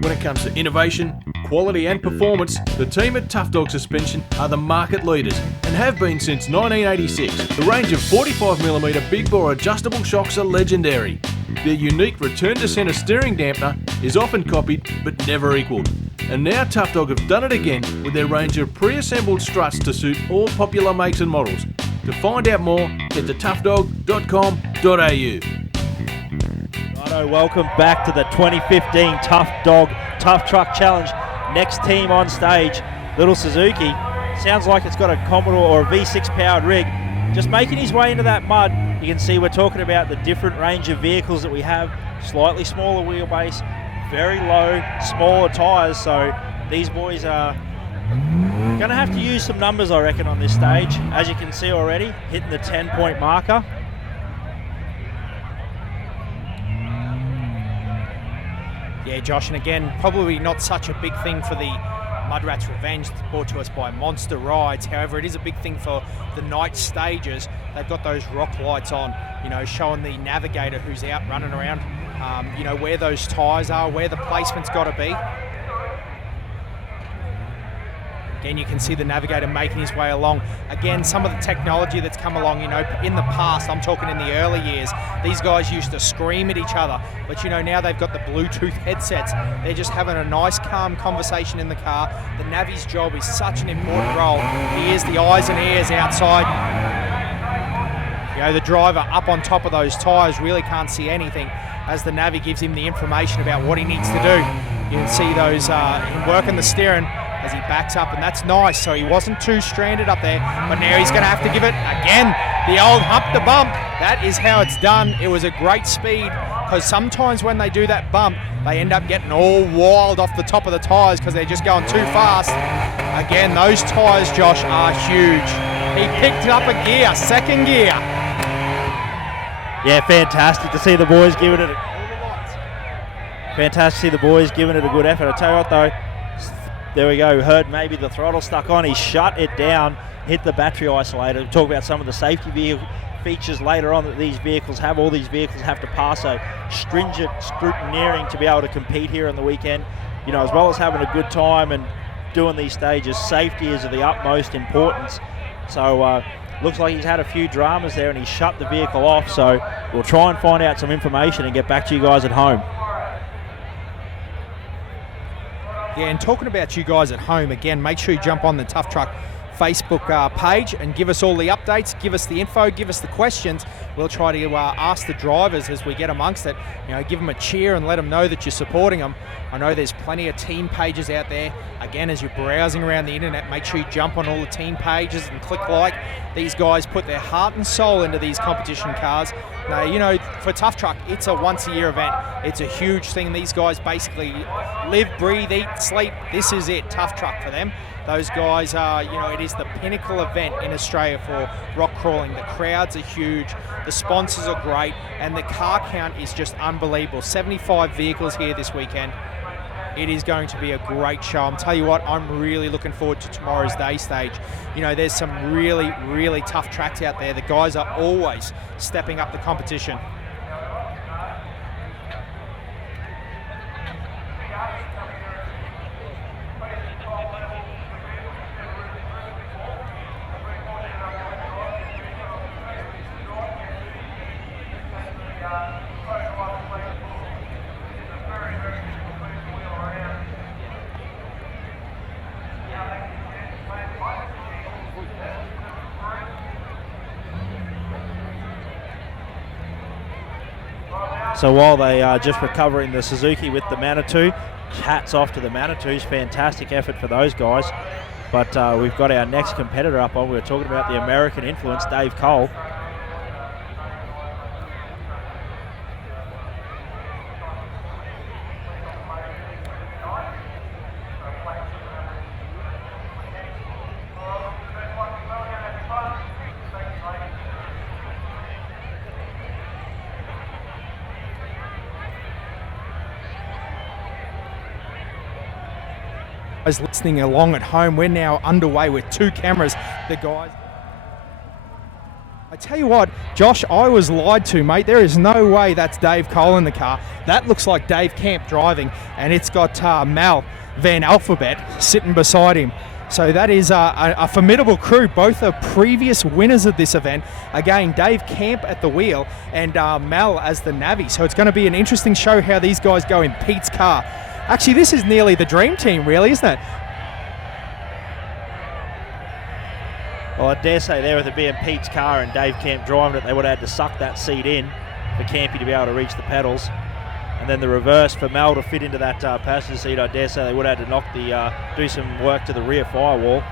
When it comes to innovation, quality and performance, the team at Tough Dog Suspension are the market leaders and have been since 1986. The range of 45mm big bore adjustable shocks are legendary. Their unique return to centre steering dampener is often copied but never equalled. And now Tough Dog have done it again with their range of pre-assembled struts to suit all popular makes and models. To find out more, head to toughdog.com.au. Righto, welcome back to the 2015 Tough Dog Tuff Truck Challenge. Next team on stage, Little Suzuki. Sounds like it's got a Commodore or a V6 powered rig. Just making his way into that mud. You can see we're talking about the different range of vehicles that we have. Slightly smaller wheelbase, very low, smaller tyres. So these boys are going to have to use some numbers, I reckon, on this stage. As you can see already, hitting the 10-point marker. Yeah, Josh, and again, probably not such a big thing for the Mudrats Revenge, brought to us by Monster Rides. However, it is a big thing for the night stages. They've got those rock lights on, you know, showing the navigator who's out running around, you know, where those tyres are, where the placement's got to be. Again, you can see the navigator making his way along. Again, some of the technology that's come along, you know, in the past, I'm talking in the early years, these guys used to scream at each other. But, you know, now they've got the Bluetooth headsets. They're just having a nice, calm conversation in the car. The Navi's job is such an important role. He is the eyes and ears outside. You know, the driver up on top of those tyres really can't see anything as the Navi gives him the information about what he needs to do. You can see those, him working the steering as he backs up, and that's nice. So he wasn't too stranded up there, but now he's going to have to give it again. The old hump the bump. That is how it's done. It was a great speed, because sometimes when they do that bump, they end up getting all wild off the top of the tyres because they're just going too fast. Again, those tyres, Josh, are huge. He picked up a gear, second gear. Yeah, fantastic to see the boys giving it a good effort. I tell you what though, there we go, heard maybe the throttle stuck on, he shut it down, hit the battery isolator. We'll talk about some of the safety features later on that these vehicles have. All these vehicles have to pass a stringent scrutineering to be able to compete here on the weekend. You know, as well as having a good time and doing these stages, safety is of the utmost importance. So looks like he's had a few dramas there and he shut the vehicle off. So we'll try and find out some information and get back to you guys at home. Yeah, and talking about you guys at home, again, make sure you jump on the Tough Truck Facebook page and give us all the updates, give us the info, give us the questions. We'll try to ask the drivers as we get amongst it, you know, give them a cheer and let them know that you're supporting them. I know there's plenty of team pages out there. Again, as you're browsing around the internet, make sure you jump on all the team pages and click like. These guys put their heart and soul into these competition cars. Now, you know, for Tough Truck, it's a once-a-year event. It's a huge thing. These guys basically live, breathe, eat, sleep. This is it, Tough Truck for them. Those guys are, you know, it is the pinnacle event in Australia for rock crawling. The crowds are huge, the sponsors are great, and the car count is just unbelievable. 75 vehicles here this weekend. It is going to be a great show. I'm telling you what, I'm really looking forward to tomorrow's day stage. You know, there's some really, really tough tracks out there. The guys are always stepping up the competition. So while they are just recovering the Suzuki with the Manitou, hats off to the Manitous, fantastic effort for those guys. But we've got our next competitor up on. We were talking about the American influence, Dave Cole. Listening along at home, we're now underway with two cameras. The guys, I tell you what, Josh, I was lied to, mate. There is no way that's Dave Cole in the car. That looks like Dave Camp driving, and it's got Mal Van Alphabet sitting beside him. So that is a formidable crew. Both are previous winners of this event. Again, Dave Camp at the wheel and Mal as the navvy. So it's going to be an interesting show how these guys go in Pete's car. Actually, this is nearly the dream team, really, isn't it? Well, I dare say there with it being Pete's car and Dave Camp driving it, they would have had to suck that seat in for Campy to be able to reach the pedals. And then the reverse for Mel to fit into that passenger seat, I dare say they would have had to knock do some work to the rear firewall.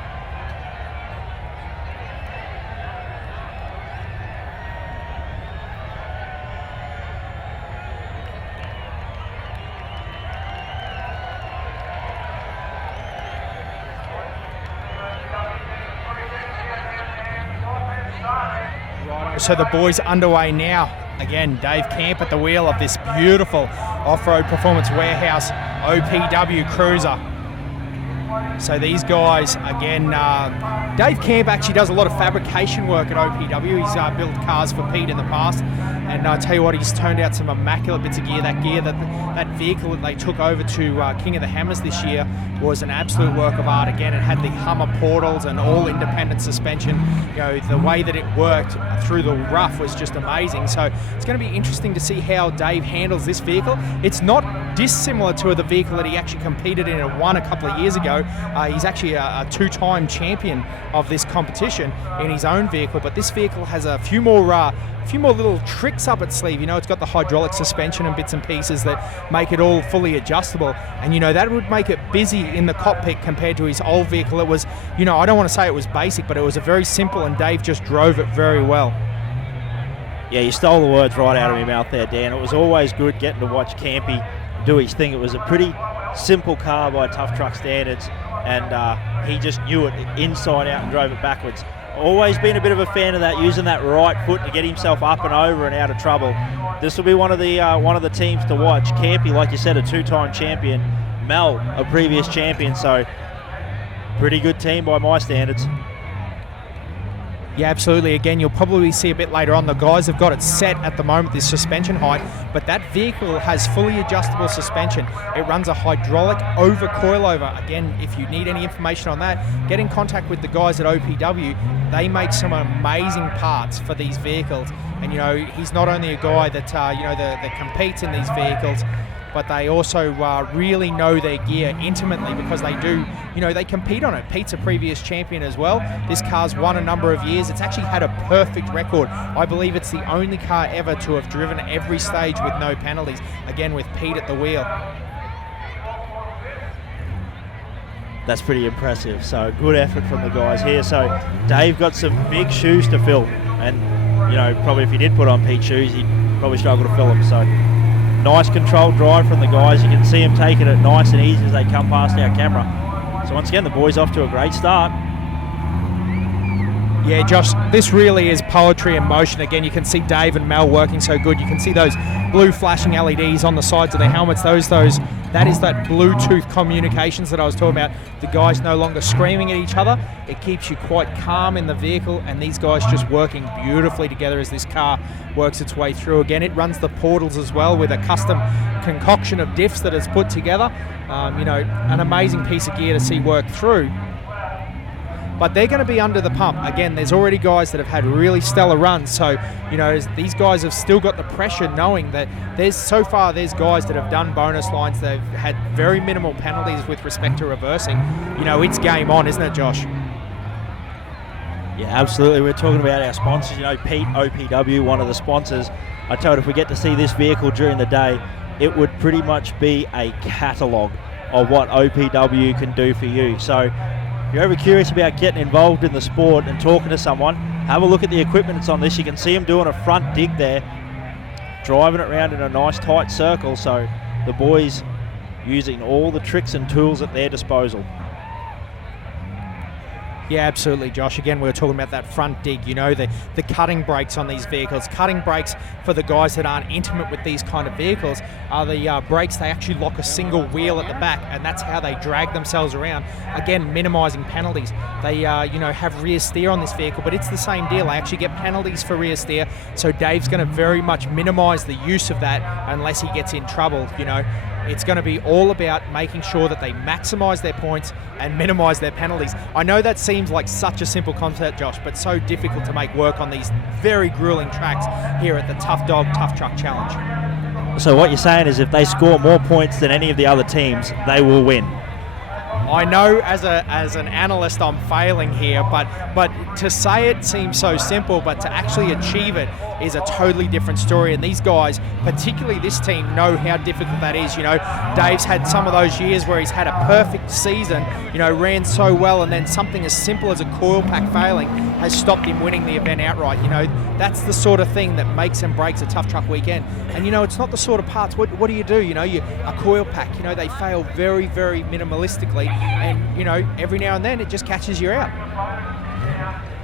So the boys underway now. Again, Dave Camp at the wheel of this beautiful off-road performance warehouse OPW cruiser. So these guys, again, Dave Camp actually does a lot of fabrication work at OPW. He's built cars for Pete in the past. And I tell you what, he's turned out some immaculate bits of gear. That vehicle that they took over to King of the Hammers this year was an absolute work of art. Again, it had the Hummer portals and all independent suspension. You know, the way that it worked through the rough was just amazing. So it's going to be interesting to see how Dave handles this vehicle. It's not dissimilar to the vehicle that he actually competed in and won a couple of years ago. He's actually a two-time champion of this competition in his own vehicle, but this vehicle has a few more little tricks up its sleeve. You know, it's got the hydraulic suspension and bits and pieces that make it all fully adjustable. And, you know, that would make it busy in the cockpit compared to his old vehicle. It was, you know, I don't want to say it was basic, but it was a very simple, and Dave just drove it very well. Yeah, you stole the words right out of my mouth there, Dan. It was always good getting to watch Campy do his thing. It was a pretty simple car by Tough Truck standards, and he just knew it inside out and drove it backwards. Always been a bit of a fan of that, using that right foot to get himself up and over and out of trouble. This will be one of the teams to watch. Campy, like you said, a two-time champion. Mel, a previous champion, so pretty good team by my standards. Yeah, absolutely. Again, you'll probably see a bit later on, the guys have got it set at the moment, this suspension height, but that vehicle has fully adjustable suspension. It runs a hydraulic over coilover. Again, if you need any information on that, get in contact with the guys at OPW. They make some amazing parts for these vehicles. And, you know, he's not only a guy that, that competes in these vehicles, but they also really know their gear intimately, because they do, you know, they compete on it. Pete's a previous champion as well. This car's won a number of years. It's actually had a perfect record. I believe it's the only car ever to have driven every stage with no penalties, again with Pete at the wheel. That's pretty impressive. So good effort from the guys here. So Dave got some big shoes to fill, and, you know, probably if he did put on Pete's shoes, he'd probably struggle to fill them. So nice controlled drive from the guys. You can see them taking it nice and easy as they come past our camera. So once again, the boys off to a great start. Yeah, Josh, this really is poetry in motion. Again, you can see Dave and Mel working so good. You can see those blue flashing LEDs on the sides of the helmets. That is that Bluetooth communications that I was talking about. The guys no longer screaming at each other. It keeps you quite calm in the vehicle, and these guys just working beautifully together as this car works its way through. Again, it runs the portals as well with a custom concoction of diffs that it's put together. You know, an amazing piece of gear to see work through. But they're going to be under the pump. Again, there's already guys that have had really stellar runs. So, you know, these guys have still got the pressure, knowing that there's guys that have done bonus lines. They've had very minimal penalties with respect to reversing. You know, it's game on, isn't it, Josh? Yeah, absolutely. We're talking about our sponsors. You know, Pete, OPW, one of the sponsors. I told you, if we get to see this vehicle during the day, it would pretty much be a catalogue of what OPW can do for you. So if you're ever curious about getting involved in the sport and talking to someone, have a look at the equipment that's on this. You can see them doing a front dig there, driving it around in a nice tight circle. So the boys using all the tricks and tools at their disposal. Yeah, absolutely, Josh. Again, we were talking about that front dig, you know, the cutting brakes on these vehicles. Cutting brakes, for the guys that aren't intimate with these kind of vehicles, are the brakes. They actually lock a single wheel at the back, and that's how they drag themselves around. Again, minimising penalties. They, you know, have rear steer on this vehicle, but it's the same deal. They actually get penalties for rear steer, so Dave's going to very much minimise the use of that unless he gets in trouble, you know. It's going to be all about making sure that they maximise their points and minimise their penalties. I know that seems like such a simple concept, Josh, but so difficult to make work on these very grueling tracks here at the Tough Dog Tuff Truck Challenge. So what you're saying is if they score more points than any of the other teams, they will win. I know as an analyst I'm failing here, but to say it seems so simple, but to actually achieve it is a totally different story. And these guys, particularly this team, know how difficult that is. You know, Dave's had some of those years where he's had a perfect season, you know, ran so well, and then something as simple as a coil pack failing has stopped him winning the event outright. You know, that's the sort of thing that makes and breaks a Tough Truck weekend. And, you know, it's not the sort of parts, what do? You know, a coil pack, you know, they fail very, very minimalistically. And, you know, every now and then it just catches you out.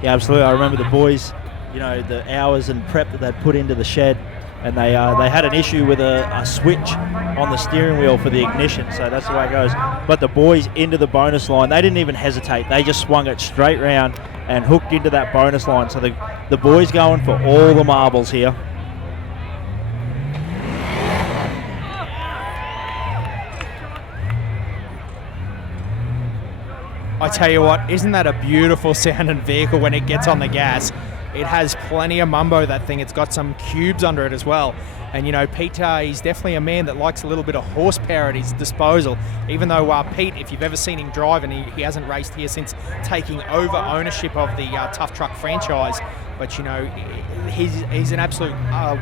Yeah, absolutely. I remember the boys, you know, the hours and prep that they'd put into the shed, and they had an issue with a switch on the steering wheel for the ignition, so that's the way it goes. But the boys into the bonus line, they didn't even hesitate. They just swung it straight round and hooked into that bonus line. So the boys going for all the marbles here. I tell you what, isn't that a beautiful sounding vehicle when it gets on the gas? It has plenty of mumbo, that thing. It's got some cubes under it as well. And, you know, Pete, he's definitely a man that likes a little bit of horsepower at his disposal. Even though Pete, if you've ever seen him drive, and he hasn't raced here since taking over ownership of the Tough Truck franchise, but, you know, he's an absolute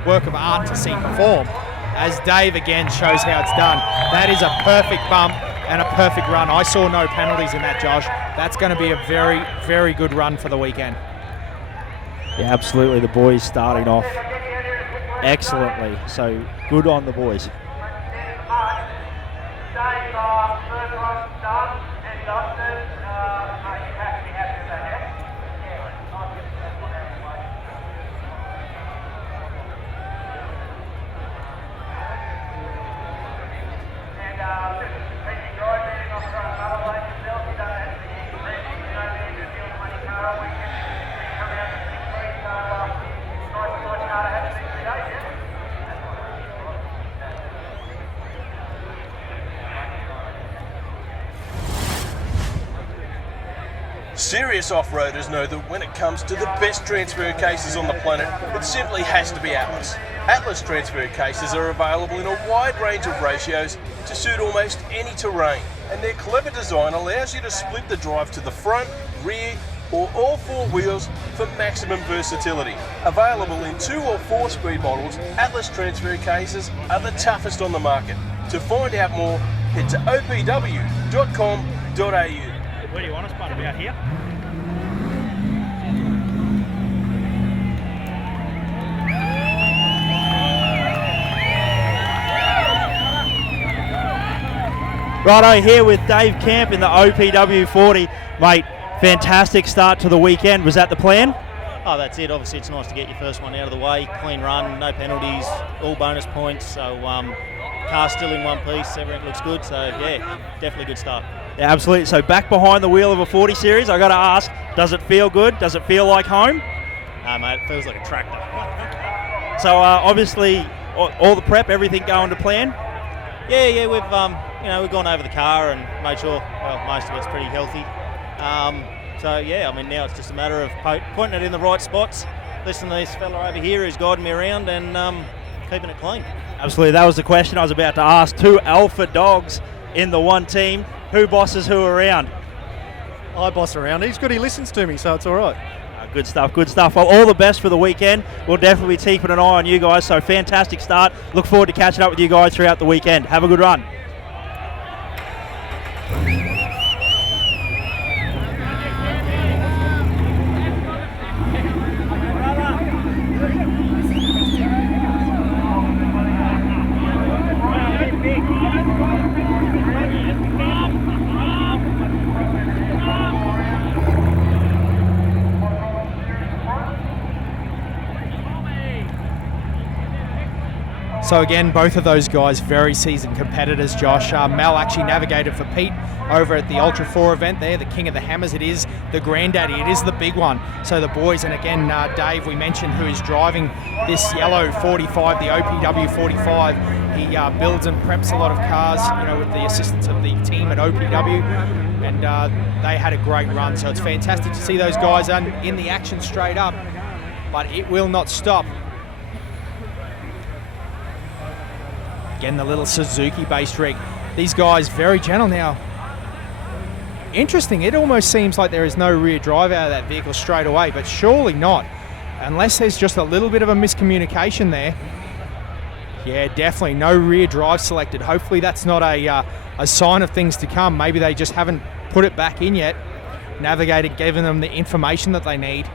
work of art to see perform. As Dave again shows how it's done. That is a perfect bump and a perfect run. I saw no penalties in that, Josh. That's going to be a very, very good run for the weekend. Yeah, absolutely. The boys starting off excellently. So good on the boys. Serious off-roaders know that when it comes to the best transfer cases on the planet, it simply has to be Atlas. Atlas transfer cases are available in a wide range of ratios to suit almost any terrain, and their clever design allows you to split the drive to the front, rear, or all four wheels for maximum versatility. Available in 2 or 4 speed models, Atlas transfer cases are the toughest on the market. To find out more, head to opw.com.au. Where do you want us, bud? About here? Righto, here with Dave Camp in the OPW 40. Mate, fantastic start to the weekend. Was that the plan? Oh, that's it. Obviously, it's nice to get your first one out of the way. Clean run, no penalties, all bonus points. So, car still in one piece. Everything looks good. So, yeah, definitely good start. Yeah, absolutely. So back behind the wheel of a 40 series, I got to ask, does it feel good? Does it feel like home? Mate, it feels like a tractor. So obviously, all the prep, everything going to plan? Yeah, we've gone over the car and made sure, well, most of it's pretty healthy. So yeah, I mean, now it's just a matter of pointing it in the right spots, listening to this fella over here who's guiding me around, and keeping it clean. Absolutely, that was the question I was about to ask. 2 alpha dogs in the one team. Who bosses who around? I boss around. He's good. He listens to me, so it's all right. Good stuff, good stuff. Well, all the best for the weekend. We'll definitely be keeping an eye on you guys, so fantastic start. Look forward to catching up with you guys throughout the weekend. Have a good run. So again, both of those guys very seasoned competitors, Josh. Mel actually navigated for Pete over at the Ultra 4 event there, the King of the Hammers. It is the granddaddy, it is the big one. So the boys, and again, Dave, we mentioned, who is driving this yellow 45, the OPW 45. He builds and preps a lot of cars, with the assistance of the team at OPW, and they had a great run. So it's fantastic to see those guys in the action straight up, but it will not stop. Again, the little Suzuki-based rig. These guys very gentle now. Interesting, it almost seems like there is no rear drive out of that vehicle straight away, but surely not, unless there's just a little bit of a miscommunication there. Yeah, definitely no rear drive selected. Hopefully that's not a sign of things to come. Maybe they just haven't put it back in yet, navigated, given them the information that they need.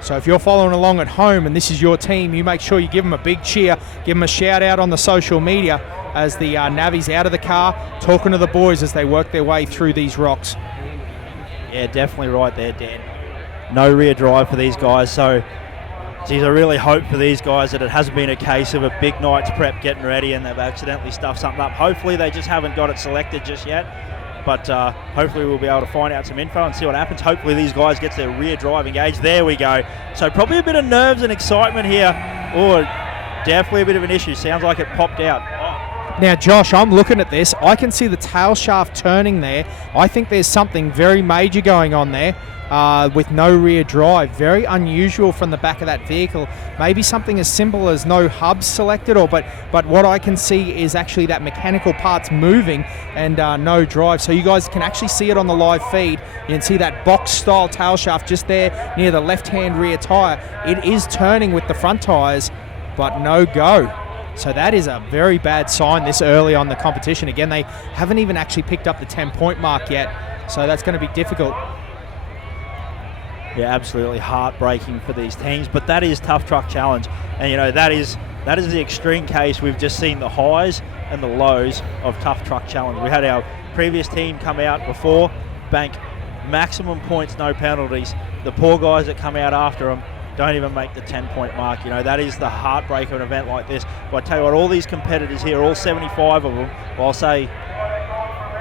So if you're following along at home and this is your team, you make sure you give them a big cheer, give them a shout out on the social media as the Navi's out of the car, talking to the boys as they work their way through these rocks. Yeah, definitely right there, Dan. No rear drive for these guys, so geez, I really hope for these guys that it hasn't been a case of a big night's prep getting ready and they've accidentally stuffed something up. Hopefully they just haven't got it selected just yet, but hopefully we'll be able to find out some info and see what happens. Hopefully these guys get their rear drive engaged. There we go. So probably a bit of nerves and excitement here. Oh, definitely a bit of an issue. Sounds like it popped out. Now, Josh, I'm looking at this. I can see the tail shaft turning there. I think there's something very major going on there with no rear drive. Very unusual from the back of that vehicle. Maybe something as simple as no hubs selected, but what I can see is actually that mechanical part's moving and no drive. So you guys can actually see it on the live feed. You can see that box-style tail shaft just there near the left-hand rear tyre. It is turning with the front tyres, but no go. So that is a very bad sign this early on the competition. Again, they haven't even actually picked up the 10-point mark yet, so that's going to be difficult. Yeah, absolutely heartbreaking for these teams, but that is Tough Truck Challenge, and that is the extreme case. We've just seen the highs and the lows of Tough Truck Challenge. We had our previous team come out before, bank maximum points, no penalties. The poor guys that come out after them don't even make the 10-point mark. That is the heartbreak of an event like this. But I tell you what, all these competitors here, all 75 of them, well, I'll say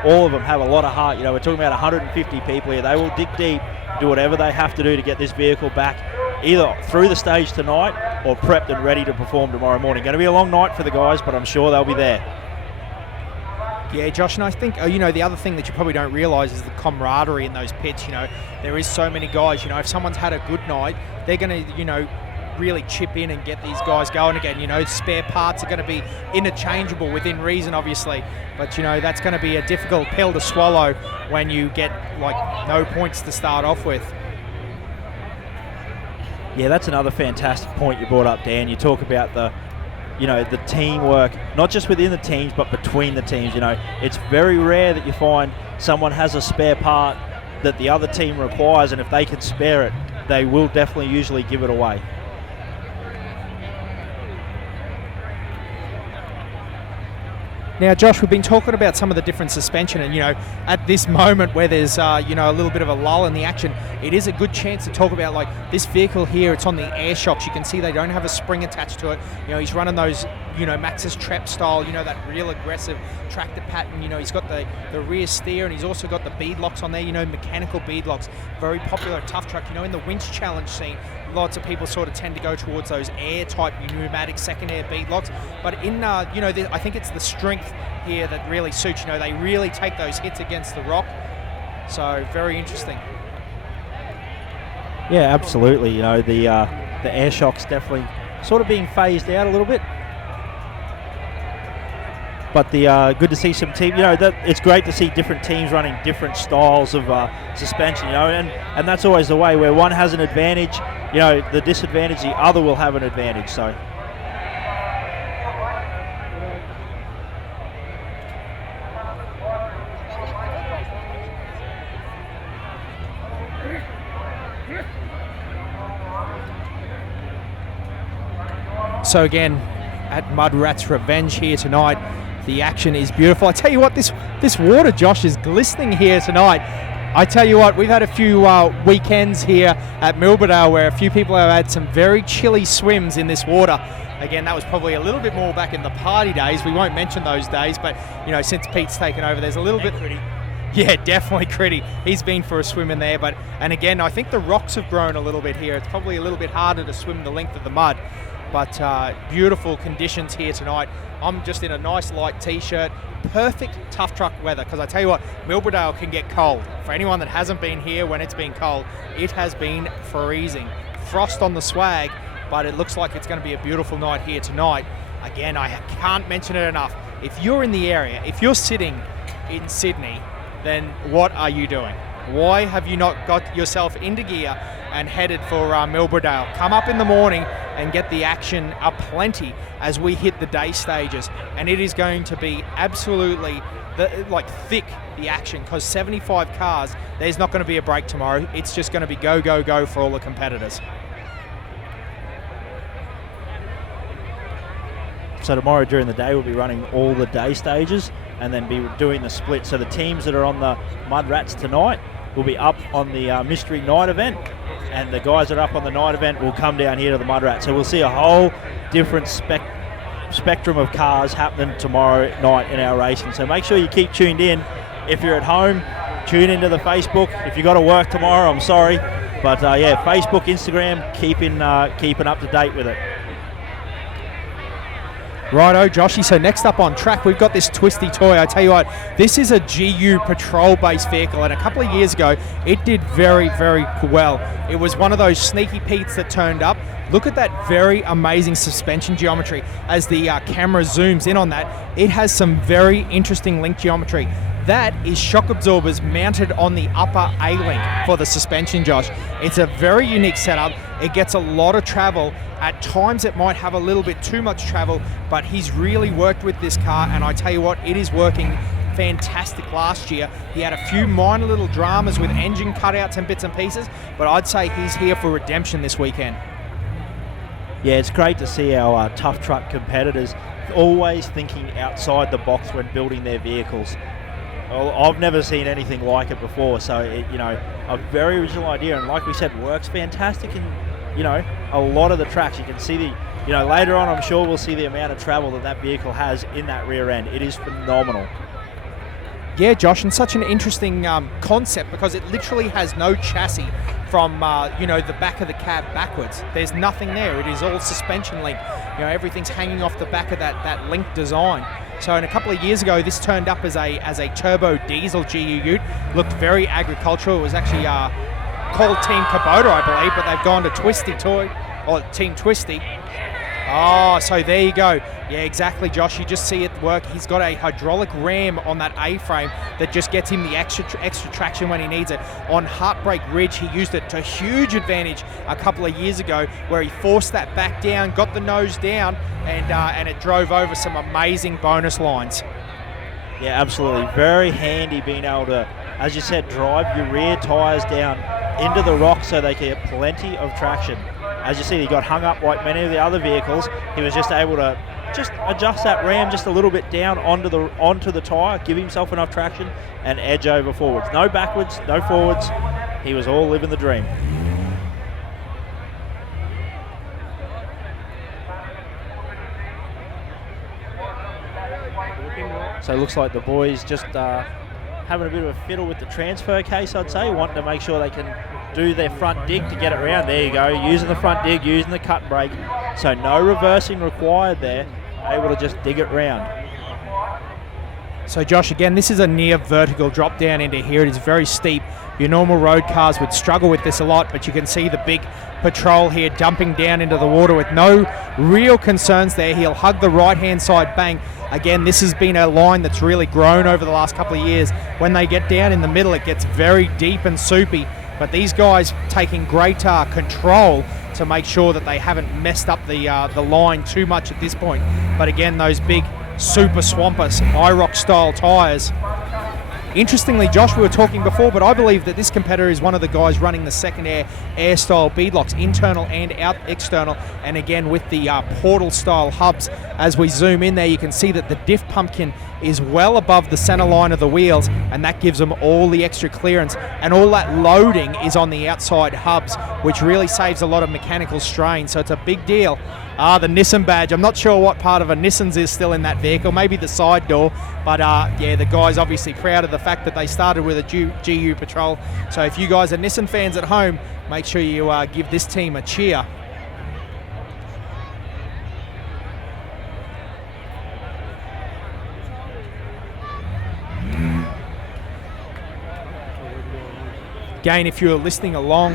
all of them have a lot of heart. We're talking about 150 people here. They will dig deep, do whatever they have to do to get this vehicle back, either through the stage tonight or prepped and ready to perform tomorrow morning. Going to be a long night for the guys, but I'm sure they'll be there. Yeah, Josh, and I think, the other thing that you probably don't realise is the camaraderie in those pits. There is so many guys. If someone's had a good night, they're going to, really chip in and get these guys going again. Spare parts are going to be interchangeable within reason, obviously. But, that's going to be a difficult pill to swallow when you get, no points to start off with. Yeah, that's another fantastic point you brought up, Dan. You talk about the teamwork, not just within the teams, but between the teams. It's very rare that you find someone has a spare part that the other team requires, and if they can spare it, they will definitely usually give it away. Now, Josh, we've been talking about some of the different suspension, and at this moment where there's a little bit of a lull in the action, it is a good chance to talk about this vehicle here. It's on the air shocks. You can see they don't have a spring attached to it. He's running those Maxxis Trap style, that real aggressive tractor pattern. He's got the rear steer, and he's also got the bead locks on there. Mechanical bead locks, very popular at Tough Truck. In the winch challenge scene, lots of people sort of tend to go towards those air type pneumatic second air bead locks, but I think it's the strength here that really suits. They really take those hits against the rock, so very interesting. Yeah, absolutely. The air shocks definitely sort of being phased out a little bit, but the good to see some team. It's great to see different teams running different styles of suspension. And that's always the way, where one has an advantage, the disadvantage, the other will have an advantage. So. So again, at Mudrats Revenge here tonight, the action is beautiful. I tell you what, this water, Josh, is glistening here tonight. I tell you what, we've had a few weekends here at Milberdale where a few people have had some very chilly swims in this water. Again, that was probably a little bit more back in the party days. We won't mention those days, but you know, since Pete's taken over, there's a little bit. Pretty. Yeah, definitely Critty. He's been for a swim in there, and again, I think the rocks have grown a little bit here. It's probably a little bit harder to swim the length of the mud, but beautiful conditions here tonight. I'm just in a nice light t-shirt. Perfect tough truck weather, because I tell you what, Milberdale can get cold. For anyone that hasn't been here when it's been cold, it has been freezing. Frost on the swag, but it looks like it's going to be a beautiful night here tonight. Again, I can't mention it enough. If you're in the area, if you're sitting in Sydney, then what are you doing? Why have you not got yourself into gear and headed for Milberdale? Come up in the morning and get the action aplenty as we hit the day stages, and it is going to be absolutely thick, the action, because 75 cars, there's not going to be a break tomorrow. It's just going to be go, go, go for all the competitors. So tomorrow during the day we'll be running all the day stages and then be doing the split. So the teams that are on the Mudrats tonight will be up on the Mystery Night event, and the guys that are up on the night event will come down here to the Mudrats. So we'll see a whole different spectrum of cars happening tomorrow night in our racing. So make sure you keep tuned in. If you're at home, tune into the Facebook. If you've got to work tomorrow, I'm sorry. But yeah, Facebook, Instagram, keeping up to date with it. Righto, Joshy. So next up on track, we've got this Twisty toy. I tell you what, this is a GU patrol-based vehicle, and a couple of years ago, it did very, very well. It was one of those sneaky Pete's that turned up. Look at that very amazing suspension geometry. As the camera zooms in on that, it has some very interesting link geometry. That is shock absorbers mounted on the upper A-link for the suspension, Josh. It's a very unique setup. It gets a lot of travel. At times it might have a little bit too much travel, but he's really worked with this car, and I tell you what, it is working fantastic last year. He had a few minor little dramas with engine cutouts and bits and pieces, but I'd say he's here for redemption this weekend. Yeah, it's great to see our tough truck competitors always thinking outside the box when building their vehicles. I've never seen anything like it before, so a very original idea, and like we said, works fantastic in a lot of the tracks. You can see later on, I'm sure we'll see the amount of travel that vehicle has in that rear end. It is phenomenal. Yeah, Josh, and such an interesting concept, because it literally has no chassis from the back of the cab backwards. There's nothing there. It is all suspension link. Everything's hanging off the back of that link design. So in a couple of years ago, this turned up as a turbo diesel GU ute. Looked very agricultural. It was actually called Team Kubota, I believe, but they've gone to Twisty Toy, or Team Twisty. Oh, so there you go. Yeah, exactly, Josh. You just see it work. He's got a hydraulic ram on that A-frame that just gets him the extra traction when he needs it. On Heartbreak Ridge, he used it to huge advantage a couple of years ago, where he forced that back down, got the nose down, and it drove over some amazing bonus lines. Yeah, absolutely. Very handy being able to, as you said, drive your rear tyres down into the rock so they can get plenty of traction. As you see, he got hung up like many of the other vehicles. He was just able to just adjust that ram just a little bit down onto the tyre, give himself enough traction, and edge over forwards. No backwards, no forwards. He was all living the dream. So it looks like the boys just having a bit of a fiddle with the transfer case, I'd say, wanting to make sure they can do their front dig to get it around. There you go, using the front dig, using the cut brake. So no reversing required there, able to just dig it round. So Josh, again, this is a near vertical drop down into here. It is very steep. Your normal road cars would struggle with this a lot, but you can see the big patrol here dumping down into the water with no real concerns there. He'll hug the right-hand side bank. Again, this has been a line that's really grown over the last couple of years. When they get down in the middle, it gets very deep and soupy. But these guys taking great control to make sure that they haven't messed up the line too much at this point. But again, those big super swampers, IROC style tyres. Interestingly, Josh, we were talking before, but I believe that this competitor is one of the guys running the second air style beadlocks, internal and out external, and again with the portal style hubs. As we zoom in there, you can see that the diff pumpkin is well above the center line of the wheels, and that gives them all the extra clearance, and all that loading is on the outside hubs, which really saves a lot of mechanical strain, so it's a big deal. The Nissan badge, I'm not sure what part of a Nissan's is still in that vehicle, maybe the side door, but yeah, the guy's obviously proud of the fact that they started with a GU Patrol. So if you guys are Nissan fans at home, make sure you give this team a cheer. Again, if you're listening along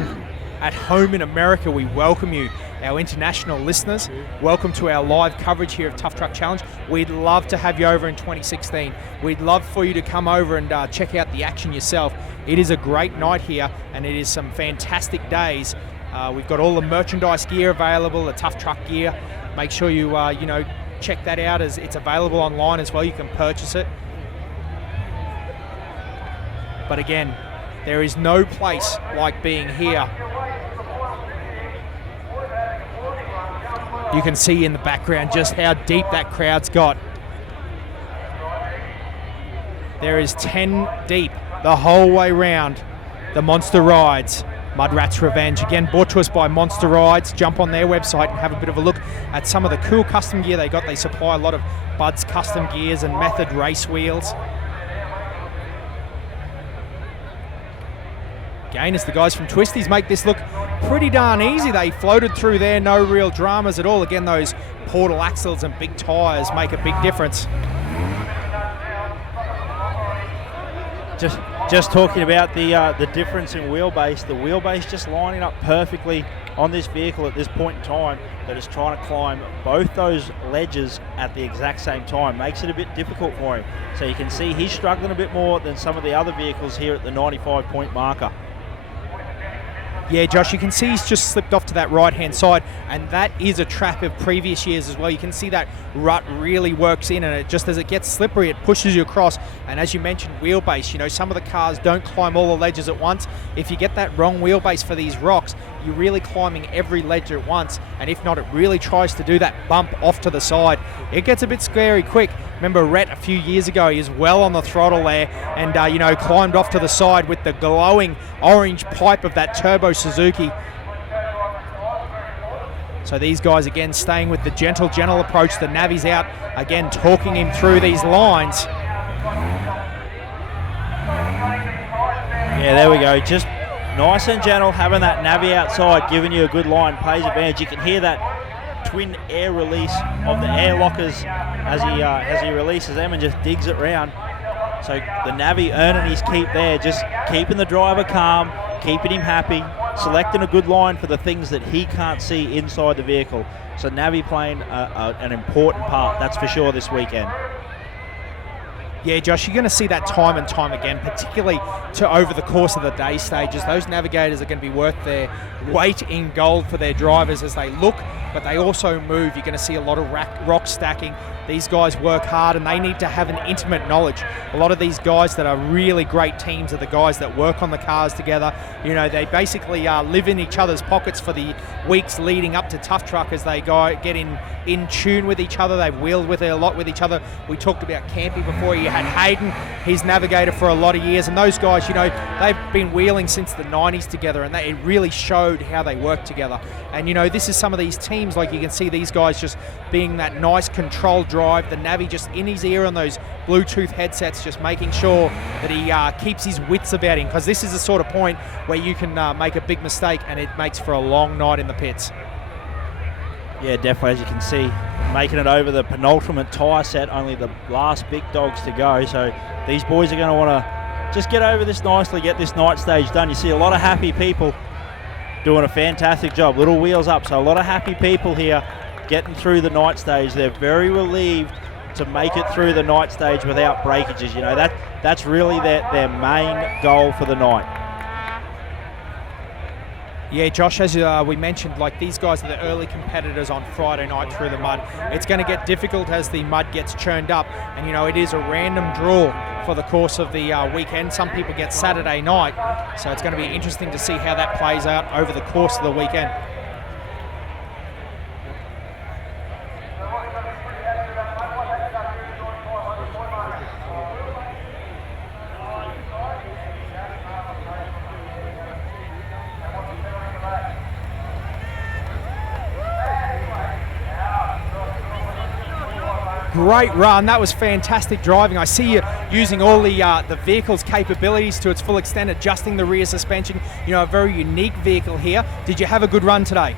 at home in America, we welcome you. Our international listeners, welcome to our live coverage here of Tough Truck Challenge. We'd love to have you over in 2016. We'd love for you to come over and check out the action yourself. It is a great night here, and it is some fantastic days. We've got all the merchandise gear available, the Tough Truck gear. Make sure you check that out, as it's available online as well. You can purchase it. But again, there is no place like being here. You can see in the background just how deep that crowd's got. There is 10 deep the whole way round the Monster Rides Mudrats Revenge. Again, brought to us by Monster Rides. Jump on their website and have a bit of a look at some of the cool custom gear they got. They supply a lot of Bud's custom gears and Method race wheels. Again, as the guys from Twisties make this look pretty darn easy. They floated through there, no real dramas at all. Again, those portal axles and big tyres make a big difference. Just talking about the difference in wheelbase, the wheelbase just lining up perfectly on this vehicle at this point in time, that is trying to climb both those ledges at the exact same time. Makes it a bit difficult for him. So you can see he's struggling a bit more than some of the other vehicles here at the 95-point marker. Yeah, Josh, you can see he's just slipped off to that right-hand side, and that is a trap of previous years as well. You can see that rut really works in, and it just, as it gets slippery, it pushes you across. And as you mentioned, wheelbase, some of the cars don't climb all the ledges at once. If you get that wrong wheelbase for these rocks, you're really climbing every ledge at once, and if not, it really tries to do that bump off to the side. It gets a bit scary quick. Remember Rhett a few years ago, he was well on the throttle there, and climbed off to the side with the glowing orange pipe of that turbo Suzuki. So these guys again staying with the gentle approach. The Navi's out again, talking him through these lines. Yeah, there we go. Just nice and gentle, having that Navi outside, giving you a good line, pays advantage. You can hear that twin air release of the air lockers as he releases them and just digs it round. So the Navi earning his keep there, just keeping the driver calm, keeping him happy, selecting a good line for the things that he can't see inside the vehicle. So Navi playing an important part, that's for sure, this weekend. Yeah, Josh, you're going to see that time and time again, particularly over the course of the day stages. Those navigators are going to be worth their weight in gold for their drivers as they look, but they also move. You're going to see a lot of rock stacking. These guys work hard, and they need to have an intimate knowledge. A lot of these guys that are really great teams are the guys that work on the cars together. They basically live in each other's pockets for the weeks leading up to Tough Truck as they get in tune with each other. They've wheeled with it a lot with each other. We talked about Campy before. You had Hayden, he's navigator for a lot of years, and those guys, they've been wheeling since the 90s together, and it really showed how they work together. And this is some of these teams, like you can see these guys just being that nice controlled drive, the Navi just in his ear on those Bluetooth headsets, just making sure that he keeps his wits about him, because this is the sort of point where you can make a big mistake and it makes for a long night in the pits. Yeah, definitely, as you can see, making it over the penultimate tyre set, only the last big dogs to go. So these boys are going to want to just get over this nicely, get this night stage done. You see a lot of happy people doing a fantastic job, little wheels up, so a lot of happy people here getting through the night stage. They're very relieved to make it through the night stage without breakages. That's really their main goal for the night. Yeah, Josh, as we mentioned, like these guys are the early competitors on Friday night through the mud. It's going to get difficult as the mud gets churned up, and it is a random draw for the course of the weekend. Some people get Saturday night, so it's going to be interesting to see how that plays out over the course of the weekend. Great run. That was fantastic driving. I see you using all the vehicle's capabilities to its full extent, adjusting the rear suspension. A very unique vehicle here. Did you have a good run today?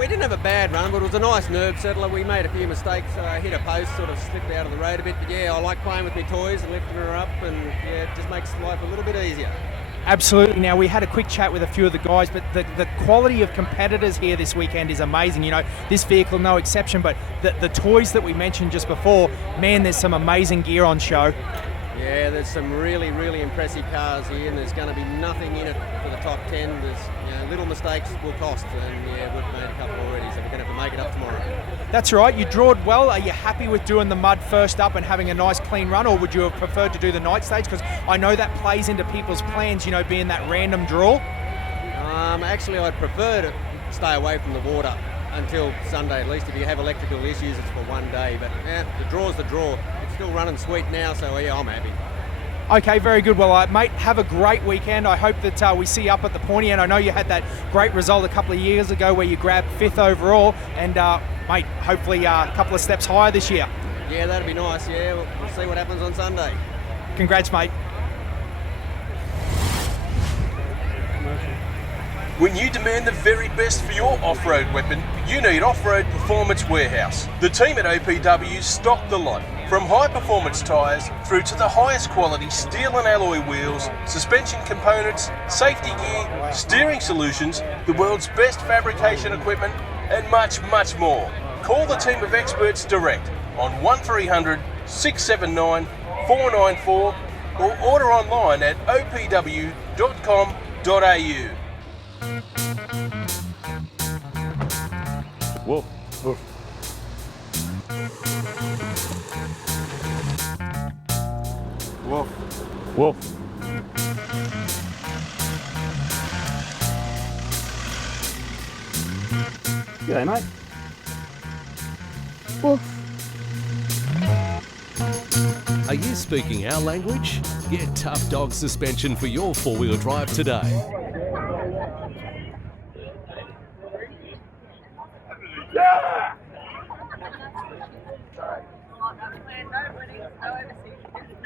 We didn't have a bad run, but it was a nice nerve settler. We made a few mistakes, hit a post, sort of slipped out of the road a bit. But yeah, I like playing with my toys and lifting her up, and yeah, it just makes life a little bit easier. Absolutely. Now, we had a quick chat with a few of the guys, but the quality of competitors here this weekend is amazing. This vehicle, no exception, but the toys that we mentioned just before, man, there's some amazing gear on show. Yeah, there's some really, really impressive cars here, and there's going to be nothing in it for the top 10. There's little mistakes will cost, and yeah, we've made a couple already, so we're going to have to make it up tomorrow. That's right. You drawed well. Are you happy with doing the mud first up and having a nice clean run, or would you have preferred to do the night stage? Because I know that plays into people's plans, being that random draw. Actually, I'd prefer to stay away from the water until Sunday. At least if you have electrical issues, it's for one day. But the draw's the draw. It's still running sweet now, so yeah, I'm happy. Okay, very good. Well, mate, have a great weekend. I hope that we see you up at the pointy end. I know you had that great result a couple of years ago where you grabbed 5th overall, and mate, hopefully a couple of steps higher this year. Yeah, that'd be nice. Yeah, we'll see what happens on Sunday. Congrats, mate. When you demand the very best for your off-road weapon, you need Off-Road Performance Warehouse. The team at OPW stock the lot, from high-performance tyres through to the highest quality steel and alloy wheels, suspension components, safety gear, steering solutions, the world's best fabrication equipment, and much, much more. Call the team of experts direct on 1300 679 494 or order online at opw.com.au. Woof, woof. Woof. Woof. G'day, mate. Are you speaking our language? Get Tough Dog suspension for your four-wheel drive today.